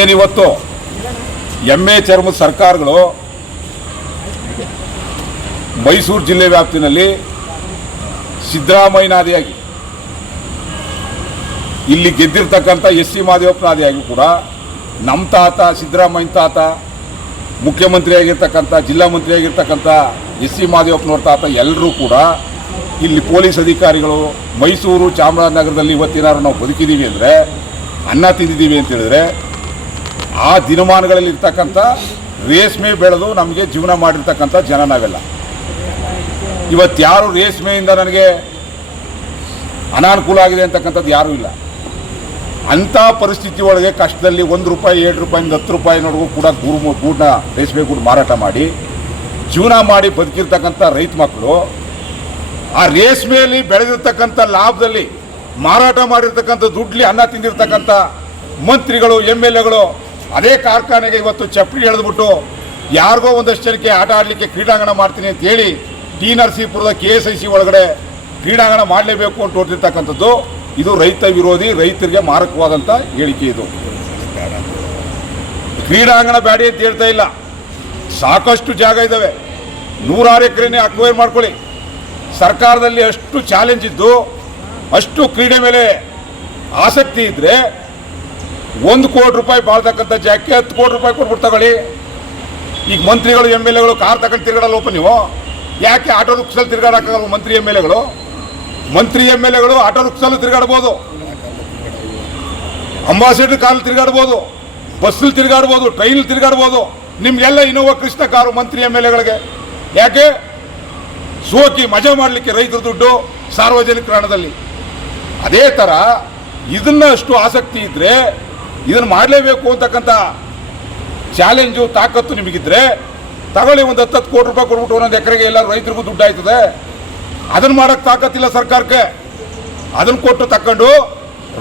ಏನಿವತ್ತು ಎಮ್ಮೆ ಚರ್ಮದ ಸರ್ಕಾರಗಳು ಮೈಸೂರು ಜಿಲ್ಲೆ ವ್ಯಾಪ್ತಿನಲ್ಲಿ ಸಿದ್ದರಾಮಯ್ಯನಾದಿಯಾಗಿ ಇಲ್ಲಿ ಗೆದ್ದಿರ್ತಕ್ಕಂಥ ಎಸ್.ಸಿ. ಮಾದೇವಪ್ಪನಾದಿಯಾಗಿ ಕೂಡ ನಮ್ಮ ತಾತ ಸಿದ್ದರಾಮಯ್ಯ ತಾತ ಮುಖ್ಯಮಂತ್ರಿ ಆಗಿರ್ತಕ್ಕಂಥ ಜಿಲ್ಲಾ ಮಂತ್ರಿ ಆಗಿರ್ತಕ್ಕಂಥ ಎಸ್.ಸಿ. ಮಾದೇವಪ್ಪನವ್ರ ತಾತ ಎಲ್ಲರೂ ಕೂಡ ಇಲ್ಲಿ ಪೊಲೀಸ್ ಅಧಿಕಾರಿಗಳು ಮೈಸೂರು ಚಾಮರಾಜನಗರದಲ್ಲಿ ಇವತ್ತಿನಾರು ನಾವು ಬದುಕಿದ್ದೀವಿ ಅಂದರೆ ಅನ್ನ ತಿಂದಿದ್ದೀವಿ ಅಂತ ಹೇಳಿದ್ರೆ ಆ ದಿನಮಾನಗಳಲ್ಲಿ ಇರ್ತಕ್ಕಂಥ ರೇಷ್ಮೆ ಬೆಳೆದು ನಮಗೆ ಜೀವನ ಮಾಡಿರ್ತಕ್ಕಂಥ ಜನ ನಾವೆಲ್ಲ. ಇವತ್ತು ಯಾರು ರೇಷ್ಮೆಯಿಂದ ನನಗೆ ಅನಾನುಕೂಲ ಆಗಿದೆ ಅಂತಕ್ಕಂಥದ್ದು ಯಾರೂ ಇಲ್ಲ. ಅಂಥ ಪರಿಸ್ಥಿತಿ ಒಳಗೆ ಕಷ್ಟದಲ್ಲಿ ₹1 ₹2 ₹10 ಕೂಡ ಗೂಡನ್ನ ರೇಷ್ಮೆ ಗೂಡು ಮಾರಾಟ ಮಾಡಿ ಜೀವನ ಮಾಡಿ ಬದುಕಿರ್ತಕ್ಕಂಥ ರೈತ ಮಕ್ಕಳು ಆ ರೇಷ್ಮೆಯಲ್ಲಿ ಬೆಳೆದಿರ್ತಕ್ಕಂಥ ಲಾಭದಲ್ಲಿ ಮಾರಾಟ ಮಾಡಿರ್ತಕ್ಕಂಥ ದುಡ್ಲಿ ಅನ್ನ ತಿಂದಿರ್ತಕ್ಕಂಥ ಮಂತ್ರಿಗಳು MLAಗಳು ಅದೇ ಕಾರ್ಖಾನೆಗೆ ಇವತ್ತು ಚಪ್ಪಲಿ ಎಳೆದ್ಬಿಟ್ಟು ಯಾರಿಗೋ ಒಂದಷ್ಟು ಜನಕ್ಕೆ ಆಟ ಆಡಲಿಕ್ಕೆ ಕ್ರೀಡಾಂಗಣ ಮಾಡ್ತೀನಿ ಅಂತ ಹೇಳಿ ಟಿ ನರಸೀಪುರದ KSIC ಒಳಗಡೆ ಕ್ರೀಡಾಂಗಣ ಮಾಡಲೇಬೇಕು ಅಂತ ಹೊರಟಿರ್ತಕ್ಕಂಥದ್ದು ಇದು ರೈತ ವಿರೋಧಿ, ರೈತರಿಗೆ ಮಾರಕವಾದಂಥ ಹೇಳಿಕೆ. ಇದು ಕ್ರೀಡಾಂಗಣ ಬ್ಯಾಡಿ ಅಂತ ಹೇಳ್ತಾ ಇಲ್ಲ, ಸಾಕಷ್ಟು ಜಾಗ ಇದ್ದಾವೆ, 100 ಎಕರೆನೇ ಅಕ್ವೈರ್ ಮಾಡ್ಕೊಳ್ಳಿ. ಸರ್ಕಾರದಲ್ಲಿ ಅಷ್ಟು ಚಾಲೆಂಜ್ ಇದ್ದು ಅಷ್ಟು ಕ್ರೀಡೆ ಮೇಲೆ ಆಸಕ್ತಿ ಇದ್ದರೆ ₹1 ಕೋಟಿ ಬಾಳ್ತಕ್ಕಂಥ ಜಾಗಕ್ಕೆ ₹10 ಕೋಟಿ ಕೊಟ್ಬಿಟ್ಟು ತಗೊಳ್ಳಿ. ಈಗ ಮಂತ್ರಿಗಳು MLAಗಳು ಕಾರ್ ತಗೊಂಡು ತಿರುಗಾಡಲ್ಲಪ್ಪ ನೀವು, ಯಾಕೆ ಆಟೋ ರಿಕ್ಷಲ್ಲಿ ತಿರುಗಾಡೋಕ್ಕಾಗಲ್ಲ? ಮಂತ್ರಿ MLAಗಳು ಆಟೋ ರಿಕ್ಷಲ್ಲೂ ತಿರುಗಾಡ್ಬೋದು, ಅಂಬಾಸಿಡರ್ ಕಾರಲ್ಲಿ ತಿರುಗಾಡ್ಬೋದು, ಬಸ್ಸಲ್ಲಿ ತಿರುಗಾಡ್ಬೋದು, ಟ್ರೈನಲ್ಲಿ ತಿರುಗಾಡ್ಬೋದು. ನಿಮಗೆಲ್ಲ ಇನ್ನೋವಾ ಕೃಷ್ಣ ಕಾರು ಮಂತ್ರಿ MLAಗಳಿಗೆ ಯಾಕೆ? ಸೋಕಿ ಮಜಾ ಮಾಡಲಿಕ್ಕೆ ರೈತರ ದುಡ್ಡು ಸಾರ್ವಜನಿಕ ಹಣದಲ್ಲಿ. ಅದೇ ಥರ ಇದನ್ನ ಅಷ್ಟು ಆಸಕ್ತಿ ಇದ್ದರೆ ಇದನ್ನು ಮಾಡಲೇಬೇಕು ಅಂತಕ್ಕಂಥ ಚಾಲೆಂಜು ತಾಕತ್ತು ನಿಮಗಿದ್ರೆ ತಗೊಳ್ಳಿ. ಒಂದು ₹10 ಕೋಟಿ ಕೊಟ್ಬಿಟ್ಟು ಒಂದೊಂದು ಎಕರೆಗೆ ಎಲ್ಲರೂ ರೈತರಿಗೂ ದುಡ್ಡು ಆಯ್ತದೆ. ಅದನ್ನು ಮಾಡೋಕ್ಕೆ ತಾಕತ್ತಿಲ್ಲ ಸರ್ಕಾರಕ್ಕೆ. ಅದನ್ನು ಕೊಟ್ಟು ತಕ್ಕೊಂಡು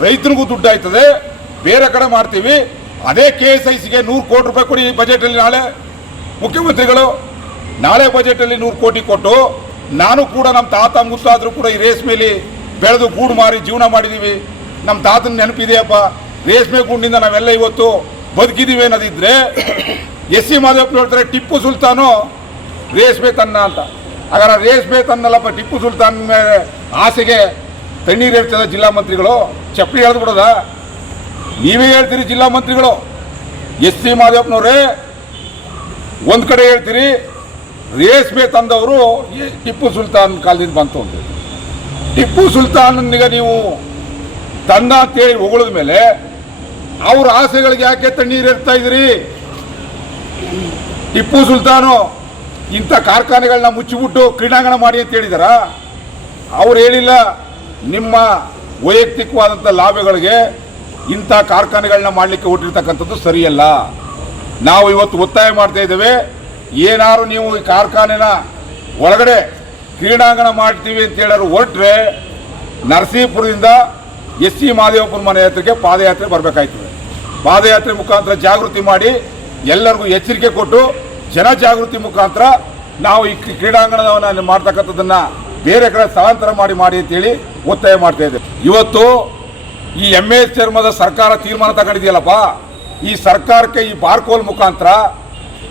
ರೈತರಿಗೂ ದುಡ್ಡು ಆಯ್ತದೆ, ಬೇರೆ ಕಡೆ ಮಾಡ್ತೀವಿ. ಅದೇ KSICಗೆ ₹100 ಕೋಟಿ ಕೊಡಿ ಬಜೆಟಲ್ಲಿ. ನಾಳೆ ಮುಖ್ಯಮಂತ್ರಿಗಳು ನಾಳೆ ಬಜೆಟಲ್ಲಿ 100 ಕೋಟಿ ಕೊಟ್ಟು, ನಾನು ಕೂಡ ನಮ್ಮ ತಾತ ಮುತ್ತಾದರೂ ಕೂಡ ಈ ರೇಷ್ಮೆಯಲ್ಲಿ ಬೆಳೆದು ಗೂಡು ಮಾರಿ ಜೀವನ ಮಾಡಿದ್ದೀವಿ, ನಮ್ಮ ತಾತನ ನೆನಪಿದೆಯಪ್ಪ, ರೇಷ್ಮೆ ಗೂಡಿನಿಂದ ನಾವೆಲ್ಲ ಇವತ್ತು ಬದುಕಿದ್ದೀವಿ ಅನ್ನೋದಿದ್ರೆ S.C. ಮಾದೇವಪ್ಪ ಹೇಳ್ತಾರೆ ಟಿಪ್ಪು ಸುಲ್ತಾನು ರೇಷ್ಮೆ ತನ್ನ ಅಂತ. ಹಾಗಾದ್ರೆ ರೇಷ್ಮೆ ತನ್ನಲ್ಲಪ್ಪ, ಟಿಪ್ಪು ಸುಲ್ತಾನ್ ಮೇಲೆ ಆಸೆಗೆ ತಣ್ಣೀರು ಹೇಳ್ತದೆ ಜಿಲ್ಲಾ ಮಂತ್ರಿಗಳು, ಚಪ್ಪಲಿ ಎಳೆದು ಬಿಡೋದ? ನೀವೇ ಹೇಳ್ತೀರಿ ಜಿಲ್ಲಾ ಮಂತ್ರಿಗಳು, S.C. ಮಾದೇವಪ್ಪನವರೇ ಒಂದು ಕಡೆ ಹೇಳ್ತೀರಿ ರೇಷ್ಮೆ ತಂದವರು ಟಿಪ್ಪು ಸುಲ್ತಾನ್ ಕಾಲದಿಂದ ಬಂತು ಅಂತ. ಟಿಪ್ಪು ಸುಲ್ತಾನನಿಗೆ ನೀವು ತಂದ ಅಂತೇಳಿ ಹೊಗಳಿದ ಮೇಲೆ ಅವ್ರ ಆಸೆಗಳಿಗೆ ಯಾಕೆ ತಣ್ಣೀರು ಇರ್ತಾ ಇದ್ದೀರಿ? ಟಿಪ್ಪು ಸುಲ್ತಾನು ಇಂಥ ಕಾರ್ಖಾನೆಗಳನ್ನ ಮುಚ್ಚಿಬಿಟ್ಟು ಕ್ರೀಡಾಂಗಣ ಮಾಡಿ ಅಂತ ಹೇಳಿದಾರ? ಅವ್ರು ಹೇಳಿಲ್ಲ. ನಿಮ್ಮ ವೈಯಕ್ತಿಕವಾದಂಥ ಲಾಭಗಳಿಗೆ ಇಂಥ ಕಾರ್ಖಾನೆಗಳನ್ನ ಮಾಡಲಿಕ್ಕೆ ಹೊರಟಿರ್ತಕ್ಕಂಥದ್ದು ಸರಿಯಲ್ಲ. ನಾವು ಇವತ್ತು ಒತ್ತಾಯ ಮಾಡ್ತಾ ಇದ್ದೇವೆ, ಏನಾದ್ರು ನೀವು ಈ ಕಾರ್ಖಾನೆನ ಒಳಗಡೆ ಕ್ರೀಡಾಂಗಣ ಮಾಡ್ತೀವಿ ಅಂತ ಹೇಳೋರು ಹೊರಟ್ರೆ ನರಸೀಪುರದಿಂದ S.C. ಮಾದೇವಪ್ಪನ ಮನೆ ಹತ್ರಕ್ಕೆ ಪಾದಯಾತ್ರೆ ಬರಬೇಕಾಯ್ತದೆ. ಪಾದಯಾತ್ರೆ ಮುಖಾಂತರ ಜಾಗೃತಿ ಮಾಡಿ ಎಲ್ಲರಿಗೂ ಎಚ್ಚರಿಕೆ ಕೊಟ್ಟು ಜನಜಾಗೃತಿ ಮುಖಾಂತರ ನಾವು ಈ ಕ್ರೀಡಾಂಗಣವನ್ನು ಮಾಡ್ತಕ್ಕಂಥದ್ದನ್ನು ಬೇರೆ ಕಡೆ ಸ್ಥಳಾಂತರ ಮಾಡಿ ಅಂತೇಳಿ ಒತ್ತಾಯ ಮಾಡ್ತಾ ಇದ್ದೇವೆ. ಇವತ್ತು ಈ ಎಮ್ಮೆ ಚರ್ಮದ ಸರ್ಕಾರ ತೀರ್ಮಾನ ತಗೊಂಡಿದೆಯಲ್ಲಪ್ಪ, ಈ ಸರ್ಕಾರಕ್ಕೆ ಈ ಬಾರ್ಕೋಲ್ ಮುಖಾಂತರ,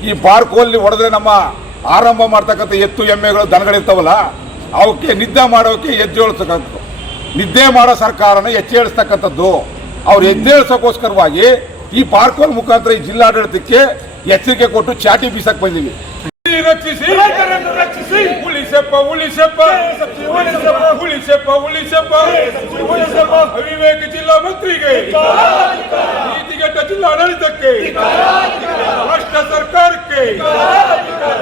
ಈ ಬಾರ್ಕೋಲ್ನಿ ಹೊಡೆದ್ರೆ ನಮ್ಮ ಆರಂಭ ಮಾಡ್ತಕ್ಕಂಥ ಎತ್ತು ಎಮ್ಮೆಗಳು ದನಗಳಿರ್ತಾವಲ್ಲ ಅವಕ್ಕೆ ನಿದ್ದೆ ಮಾಡೋಕ್ಕೆ ಎದ್ದೇಳಿಸ್ತಕ್ಕಂಥದ್ದು. ನಿದ್ದೆ ಮಾಡೋ ಸರ್ಕಾರನ ಎಚ್ಚೇಳಿಸ್ತಕ್ಕಂಥದ್ದು. ಅವ್ರು ಎದ್ದೇಳಿಸೋಕ್ಕೋಸ್ಕರವಾಗಿ ಈ ಬಾರ್ಕೋಲ್ ಮುಖಾಂತರ ಈ ಜಿಲ್ಲಾಡಳಿತಕ್ಕೆ ಎಚ್ಚರಿಕೆ ಕೊಟ್ಟು ಚಾಟಿ ಬೀಸಕ್ಕೆ ಬಂದೀವಿ. ರಕ್ಷಿಸಿ, ರಕ್ಷಿಸಿ, ಉಳಿಸಪ್ಪ ಉಳಿಸಪ್ಪ ಉಳಿಸಪ್ಪ ಉಳಿಸಪ್ಪ ಅವಿವೇಕ ಜಿಲ್ಲಾ ಮಂತ್ರಿಗೆ, ನೀತಿಗೆಟ್ಟ ಜಿಲ್ಲಾಡಳಿತಕ್ಕೆ, ರಾಷ್ಟ್ರ ಸರ್ಕಾರಕ್ಕೆ,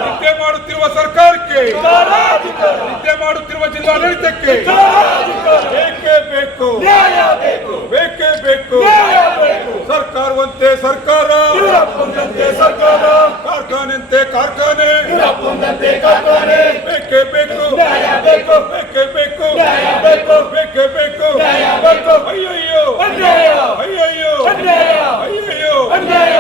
ನಿದ್ದೆ ಮಾಡುತ್ತಿರುವ ಸರ್ಕಾರಕ್ಕೆ, ನಿದ್ದೆ ಮಾಡುತ್ತಿರುವ ಜಿಲ್ಲಾಡಳಿತಕ್ಕೆ ಬೇಕೇ ಬೇಕು, ಬೇಕೇ ಬೇಕು. ಸರ್ಕಾರವಂತೆ ಸರ್ಕಾರ, ಕಾರ್ಖಾನೆಂತೆ ಕಾರ್ಖಾನೆ,